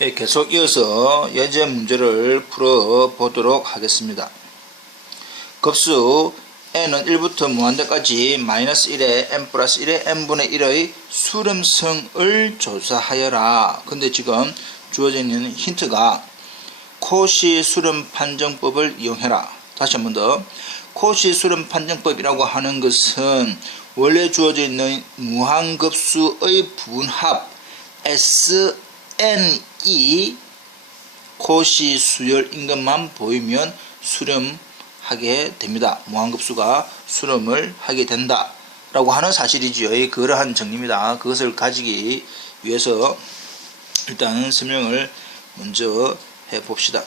예, 계속 이어서 예제 문제를 풀어 보도록 하겠습니다. 급수 n은 1부터 무한대까지 마이너스 1에 n 플러스 1에 n분의 1의 수렴성을 조사하여라. 근데 지금 주어져 있는 힌트가 코시 수렴 판정법을 이용해라. 다시 한 번 더. 코시 수렴 판정법이라고 하는 것은 원래 주어져 있는 무한급수의 부분합 Sn이 코시 수열인 것만 보이면 수렴하게 됩니다. 무한급수가 수렴을 하게 된다 라고 하는 사실이지요. 그러한 정리입니다. 그것을 가지기 위해서 일단 설명을 먼저 해봅시다.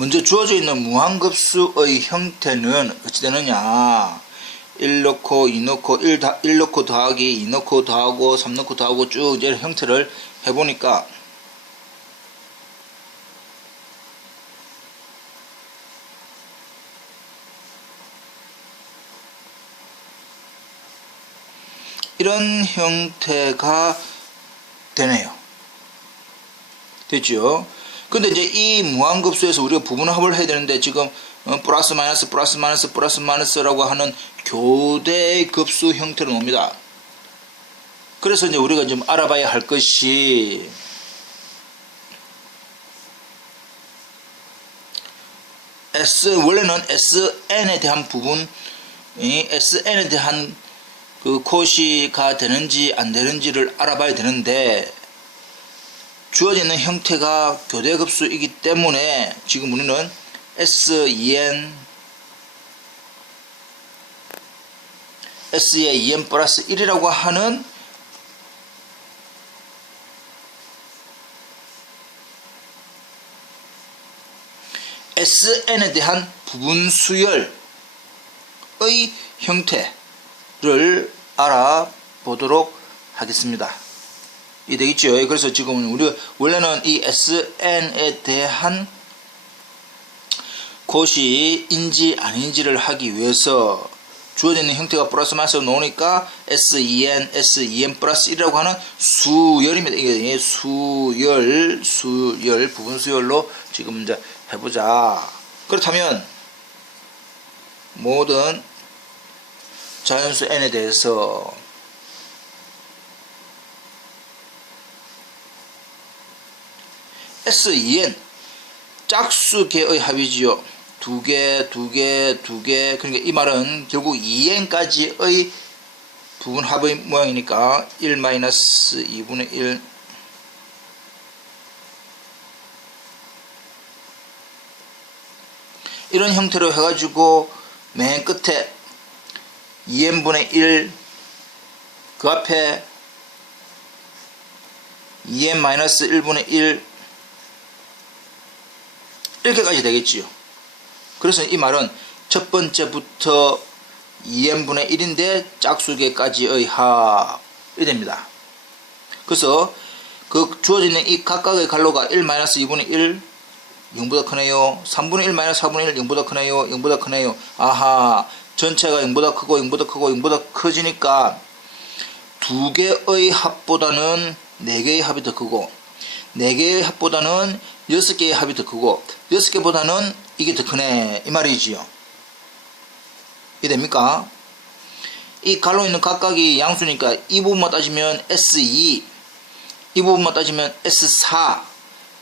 먼저 주어져 있는 무한급수의 형태는 어찌 되느냐. 1 넣고 2 넣고 1 넣고 더하기 2 넣고 더하고 3 넣고 더하고 쭉 이제 형태를 해보니까 이런 형태가 되네요. 됐죠? 근데 이제 이 무한급수에서 우리가 부분합을 해야 되는데 지금 플러스 마이너스 플러스 마이너스 플러스 마이너스라고 하는 교대 급수 형태로 옵니다. 그래서 이제 우리가 좀 알아봐야 할 것이 원래는 SN에 대한 부분, SN에 대한 그 코시가 되는지 안 되는지를 알아봐야 되는데 주어져 있는 형태가 교대급수이기 때문에 지금 우리는 S의 2n 플러스 1이라고 하는 Sn에 대한 부분수열의 형태를 알아보도록 하겠습니다. 되겠죠. 그래서 지금 우리 원래는 이 SN에 대한 것이 아닌지를 하기 위해서 주어져 있는 형태가 플러스 마이너스로 나오니까 SEN 플러스 1이라고 하는 수열입니다. 이게 수열, 부분 수열로 지금 이제 해보자. 그렇다면 모든 자연수 n에 대해서 SEN 짝수계의 합이지요. 두 개. 그러니까 이 말은 결국 2n까지의 부분합의 모양이니까 1-2분의 1 이런 형태로 해가지고 맨 끝에 2n분의 1 그 앞에 2n-1분의 1 이렇게까지 되겠지요. 그래서 이 말은 첫 번째부터 2n분의 1인데 짝수계까지의 합이 됩니다. 그래서 그 주어져 있는 이 각각의 갈로가 1-2분의 1 0보다 크네요. 3분의 1-4분의 1 0보다 크네요. 0보다 크네요. 아하, 전체가 0보다 크고 0보다 크고 0보다 커지니까 두 개의 합보다는 4개의 합이 더 크고 4개의 합보다는 6개의 합이 더 크고 6개보다는 이게 더 크네 이 말이지요. 이해됩니까? 이 갈로 있는 각각이 양수니까 이 부분만 따지면 S2 이 부분만 따지면 S4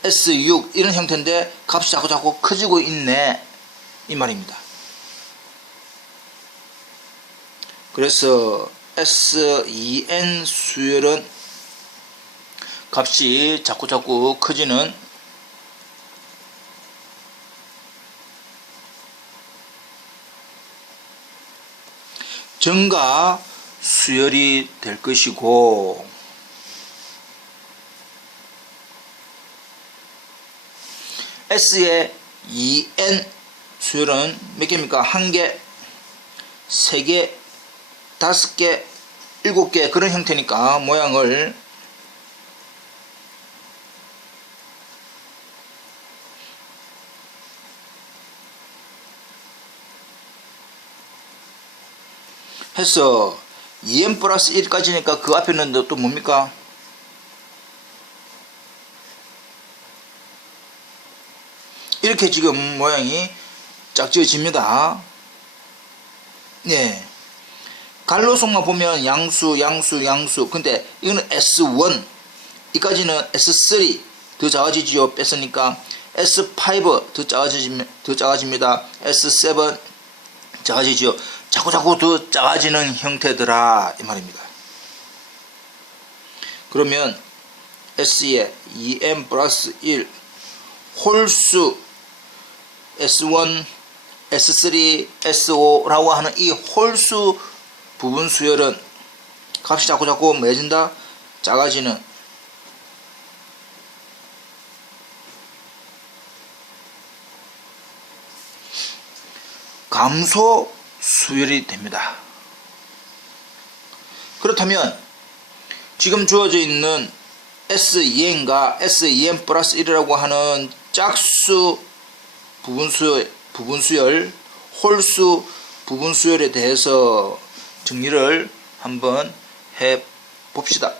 S6 이런 형태인데 값이 자꾸 커지고 있네 이 말입니다. 그래서 SEN 수열은 값이 자꾸 커지는 증가 수열이 될 것이고 S의 2n 수열은 몇 개입니까? 1개, 3개, 5개, 7개 그런 형태니까 모양을 해서 2n 플러스 1까지니까 그 앞에는 또 뭡니까? 이렇게 지금 모양이 짝 지어집니다. 네. 갈로속만 보면 양수. 근데 이거는 S1. 이까지는 S3 더 작아지지요. 뺐으니까 S5 더 작아집니다. S7 작아지지요. 자꾸 더 작아지는 형태더라 이 말입니다. 그러면 S의 2n 플러스 1 홀수 S1, S3, S5라고 하는 이 홀수 부분 수열은 값이 자꾸 뭐 해진다? 작아지는 감소 수열이 됩니다. 그렇다면 지금 주어져 있는 S2n과 S2n 플러스 1이라고 하는 짝수 부분수열, 홀수 부분수열에 대해서 정리를 한번 해 봅시다.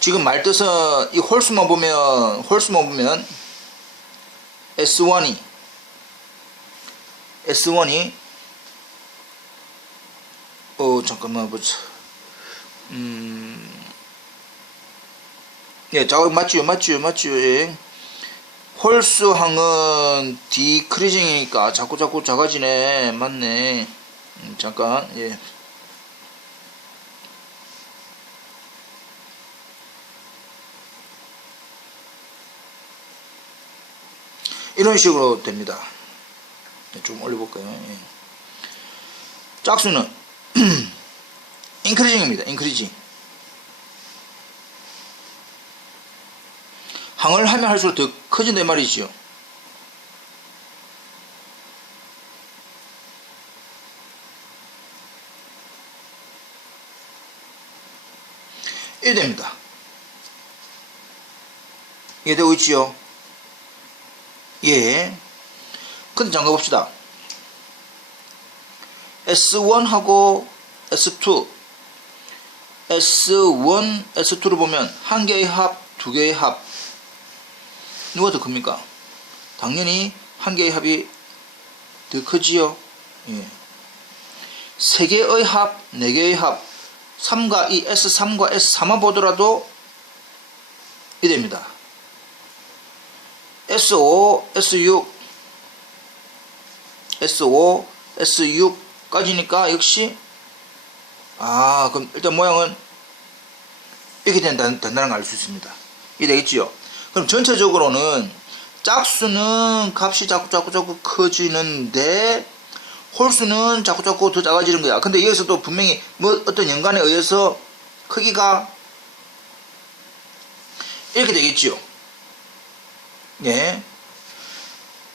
지금 말뜻은 이 홀수만 보면 S1이 잠깐만 보자. 예, 맞죠. 예. 홀수항은 디크리징이니까 자꾸 작아지네. 맞네. 잠깐. 예. 이런 식으로 됩니다. 좀 올려볼까요? 예. 짝수는 인크리징입니다. 인크리징. 항을 하면 할수록 더 커진단 말이지요. 이래 됩니다. 이게 되고 있지요. 예. 근데 잠깐 봅시다. S1하고 S2 S2를 보면 한 개의 합, 두 개의 합 누가 더 큽니까? 당연히 한 개의 합이 더 크지요. 예. 세 개의 합, 네 개의 합, 3과 2, S3과 S4만 보더라도 이됩니다. S5, S6까지니까 역시 그럼 일단 모양은 이렇게 된다는 걸 알 수 있습니다. 이해 되겠지요? 그럼 전체적으로는 짝수는 값이 자꾸 커지는데 홀수는 자꾸 더 작아지는 거야. 근데 여기서도 분명히 뭐 어떤 연관에 의해서 크기가 이렇게 되겠지요. 예.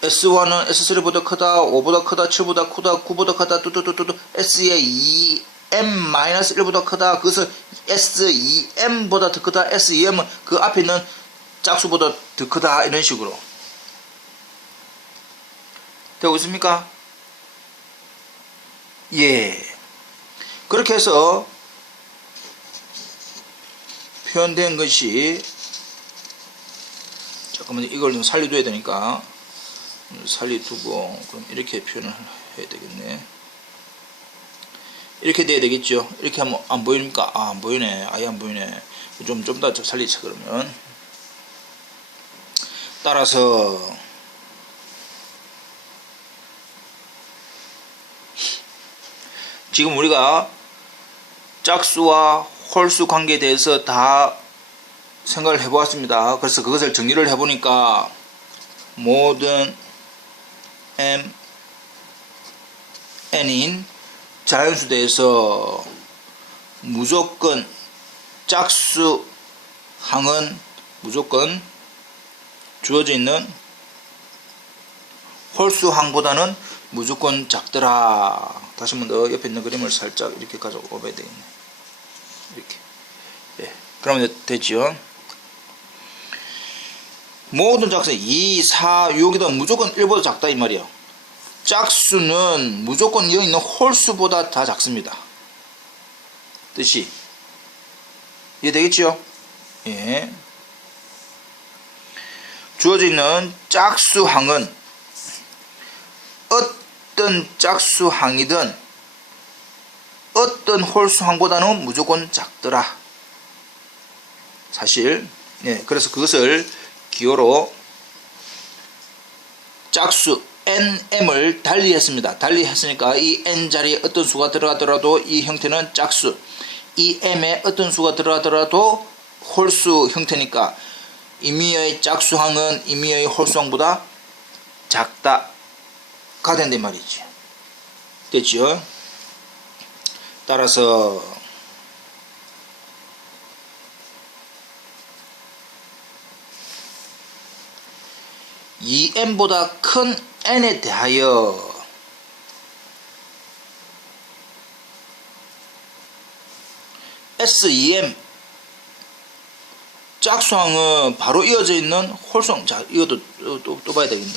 S1은 S3보다 크다, 5보다 크다, 7보다 크다, 9보다 크다, 뚜뚜뚜뚜 S의 2m-1보다 크다. 그것은 S2m보다 더 크다. S2m은 그 앞에 있는 짝수보다 더 크다. 이런 식으로 되고 있습니까? 예. 그렇게 해서 표현된 것이 잠깐만 이걸 좀 살려둬야 되니까 살려두고 그럼 이렇게 표현을 해야 되겠네. 이렇게 돼야 되겠죠. 이렇게 하면 안 보입니까? 안 보이네. 아예 안 보이네. 좀 더 살리자. 그러면 따라서 지금 우리가 짝수와 홀수 관계에 대해서 다 생각을 해보았습니다. 그래서 그것을 정리를 해보니까 모든 m n인 자연수대에서 무조건 짝수 항은 무조건 주어져 있는 홀수 항보다는 무조건 작더라. 다시 한 번 더 옆에 있는 그림을 살짝 이렇게 가져와봐야 되겠네. 이렇게. 예. 그러면 됐죠. 모든 짝수 2, 4, 6이다 무조건 1보다 작다 이 말이야. 짝수는 무조건 여기 있는 홀수보다 다 작습니다. 뜻이 이해되겠죠? 예. 주어져 있는 짝수항은 어떤 짝수항이든 어떤 홀수항보다는 무조건 작더라. 사실 예, 그래서 그것을 기호로 짝수 nm을 달리했습니다. 달리했으니까 이 n 자리에 어떤 수가 들어가더라도 이 형태는 짝수, 이 m에 어떤 수가 들어가더라도 홀수 형태니까 임의의 짝수항은 임의의 홀수항보다 작다가 된단 말이지. 됐죠? 따라서 이 m보다 큰 n에 대하여 S2m 짝수항은 바로 이어져 있는 홀수항. 자, 이것도 또 봐야 되겠네.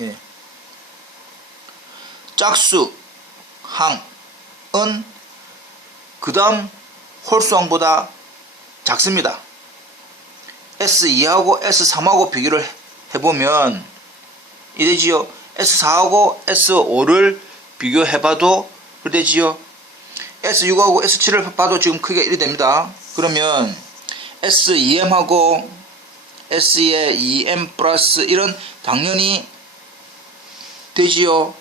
예. 짝수항은 그 다음 홀수항보다 작습니다. S2하고 S3하고 비교를 해보면 이되지요. S4하고 S5를 비교해봐도 그러되지요. S6하고 S7을 봐도 지금 크게 이래 됩니다. 그러면 S2m하고 S의 2m 플러스 1은 당연히 되지요.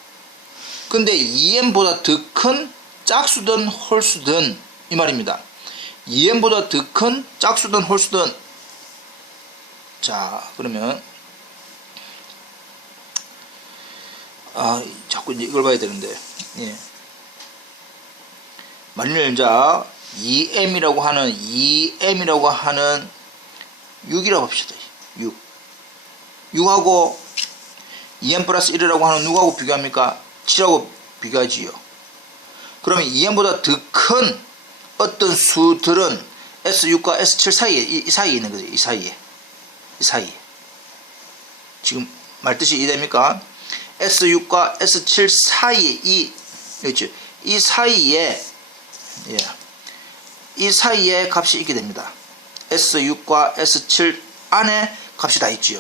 근데 2m보다 더 큰 짝수든 홀수든 이 말입니다. 2m보다 더 큰 짝수든 홀수든. 자, 그러면 자꾸 이제 이걸 봐야 되는데, 예. 만일 자 2m이라고 하는 6이라고 합시다. 6하고 2m 플러스 1이라고 하는 누구하고 비교합니까? 7하고 비교하지요. 그러면 2m보다 더 큰 어떤 수들은 S6과 S7 사이에 이 사이에 있는 거죠. 이 사이에 지금 말뜻이 이해됩니까? S6과 S7 사이에 이 사이에, 예, 이 사이에 값이 있게 됩니다. S6과 S7 안에 값이 다 있지요.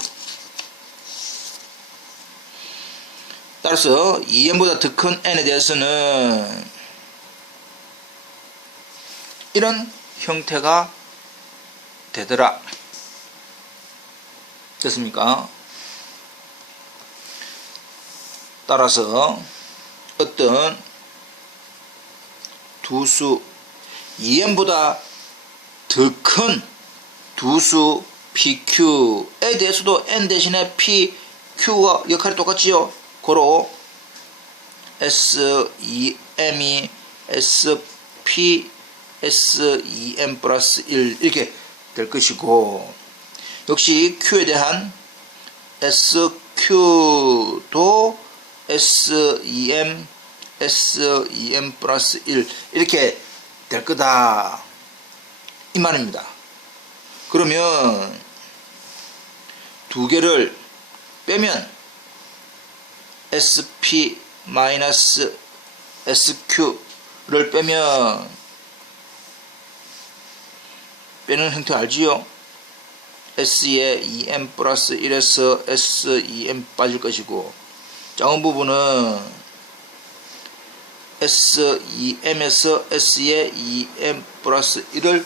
따라서 2m보다 더 큰 n에 대해서는 이런 형태가 되더라. 됐습니까? 따라서 어떤 두수 2m보다 더 큰 두수 PQ에 대해서도 n 대신에 PQ가 역할이 똑같지요. 고로 S2m이 SP S2m 플러스 1 이렇게 될 것이고, 역시 Q에 대한 SQ도 S2m 플러스 1 이렇게 될 거다 이 말입니다. 그러면 두 개를 빼면 SP 마이너스 SQ를 빼면 빼는 형태 알지요? S의 2m 플러스 1에서 S2m 빠질 것이고, 작은 부분은 S2m에서 S의 2m 플러스 1을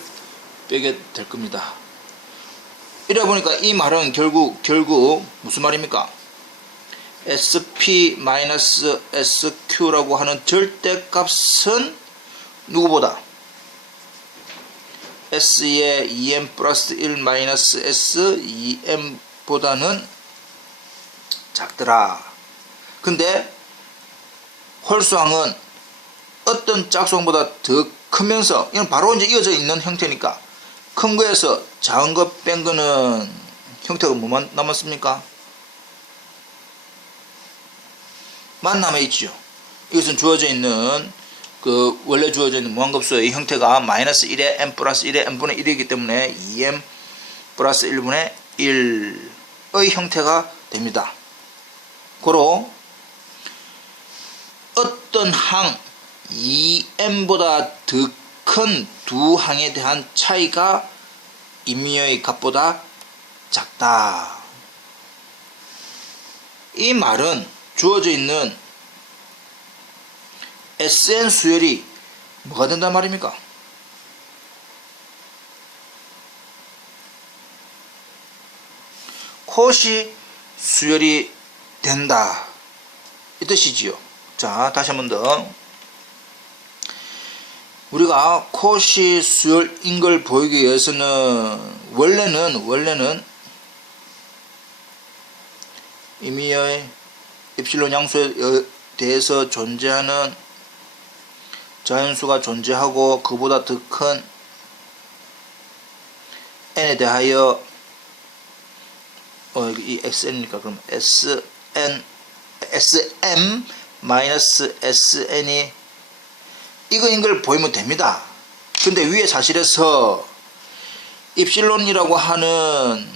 빼게 될 겁니다. 이래 보니까 이 말은 결국 무슨 말입니까? SP-SQ라고 하는 절대값은 누구보다 S의 2m 플러스 1 마이너스 S2m보다는 작더라. 근데 홀수항은 어떤 짝수항보다 더 크면서, 이건 바로 이제 이어져 있는 형태니까 큰 거에서 작은 거 뺀 거는 형태가 뭐만 남았습니까? 만 남아있죠. 이것은 주어져 있는 원래 주어져 있는 무한급수의 형태가 마이너스 1의 m 플러스 1의 n분의 1이기 때문에 2m 플러스 1분의 1의 형태가 됩니다. 고로 어떤 항 2m보다 더 큰 두 항에 대한 차이가 임의의 값보다 작다. 이 말은 주어져 있는 Sn 수열이 뭐가 된단 말입니까? 콧이 수열이 된다. 이 뜻이지요. 자, 다시 한 번 더. 우리가 콧이 수열인 걸 보이기 위해서는 원래는 임의의 입실론 양수에 대해서 존재하는 자연수가 존재하고 그보다 더 큰 n에 대하여 이 xn이니까 그럼 sm 마이너스 sn이 이거인 걸 보이면 됩니다. 근데 위에 사실에서 입실론이라고 하는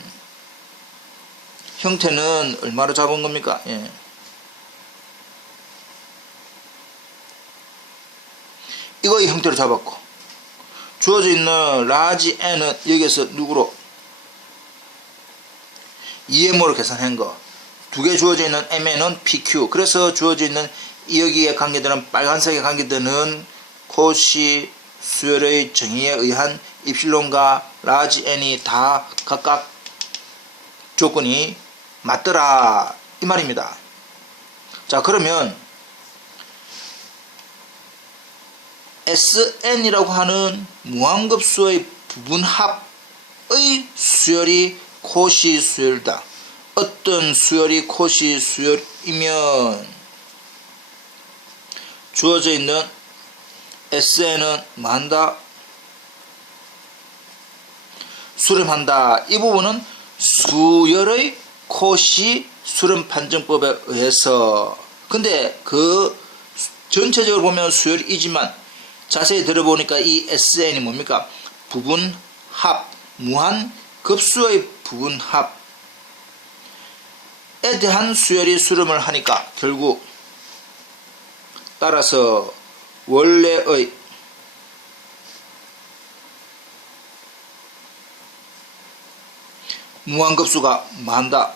형태는 얼마로 잡은 겁니까? 예. 이거의 형태로 잡았고, 주어져 있는 라지 n은 여기에서 누구로? EM으로 계산한 거. 두 개 주어져 있는 MN은 PQ. 그래서 주어져 있는 여기에 관계되는 빨간색에 관계되는 콧이 수열의 정의에 의한 입실론과 라지 n이 다 각각 조건이 맞더라 이 말입니다. 자, 그러면 Sn이라고 하는 무한급수의 부분합의 수열이 콧이 수열이다. 어떤 수열이 콧이 수열이면 주어져 있는 Sn은 뭐한다? 수렴한다. 이 부분은 수열의 콧이 수렴 판정법에 의해서, 근데 그 전체적으로 보면 수열이지만 자세히 들어보니까 이 SN이 뭡니까? 부분합, 무한급수의 부분합에 대한 수열이 수렴을 하니까 결국 따라서 원래의 무한급수가 뭐한다?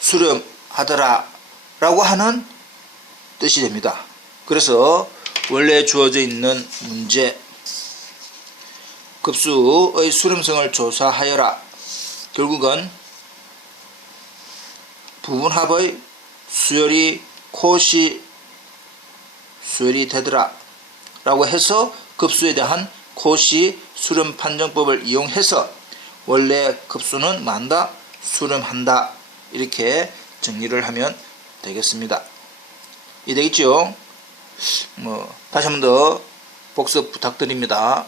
수렴하더라 라고 하는 뜻이 됩니다. 그래서 원래 주어져 있는 문제 급수의 수렴성을 조사하여라. 결국은 부분합의 수열이 콧이 수열이 되더라 라고 해서 급수에 대한 콧이 수렴 판정법을 이용해서 원래 급수는 만다 수렴한다 이렇게 정리를 하면 되겠습니다. 이해되겠죠? 다시 한 번 더 복습 부탁드립니다.